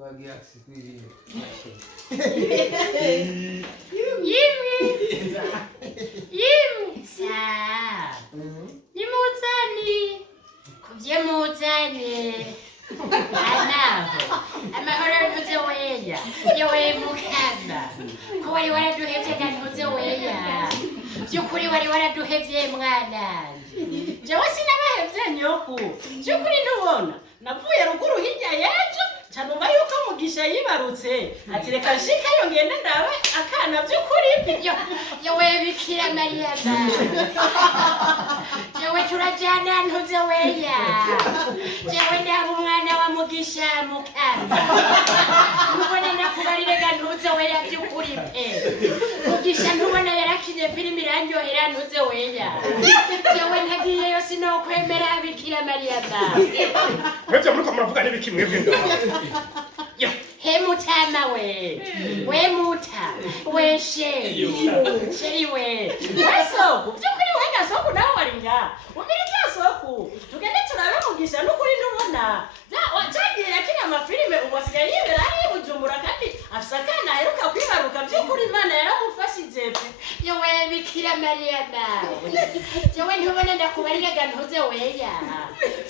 Twagia siku hiyo. Yimi saa ni muzani kuvye muzani anaho amahoro ntuze weya yewe mukama ko wari waraduhevye ntuze weya vyukuri wari waraduhevye mwananje jewe sinabahevye nyoku vyukuri ntubona navuye ruguru hirya yejo canumva yuko Mugisha yibarutse ati reka nshikayo ngende ndabe akana vy'ukuri yewe Bikira Mariya jewe turajana ntuze weya jewe ndaba umwana wa Mugisha mukama ntubona ndakubarire ga ntuze weya vy'ukuri pe Mugisha ntubona yarakinye filimi irandyohera ntuze weya jewe ntagiyeyo sinokwemera Bikira Mariya mwebwe muriko muravuga n'ibiki mwebwe ngaho he mutama we muta we sheri we soko vyukuri wenga soko nawe waringa umiriza soko tugende turabe Mugisha n'ukuri ntubona wacagiye yakina amafilime ubu asigaye yibera ari Bujumbura kandi afise akana aheruka kwibaruka vyukuri Imana yaramufashije pe yewe Bikira Mariya jewe ntubona ndakubarire ga ntuze weya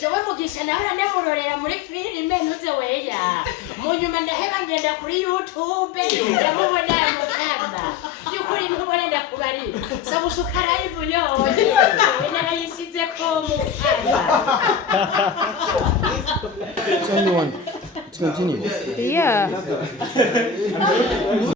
jewe Mugisha nawe aranamurorera muri filime ntuze weya munyuma ndaheba ngenda kuri YouTube ndamubona mukamba byukuri ntubona ndakubarira sabusukara ivuyo we narayisize ko mukamba. It's only one. Let's continue. Yeah.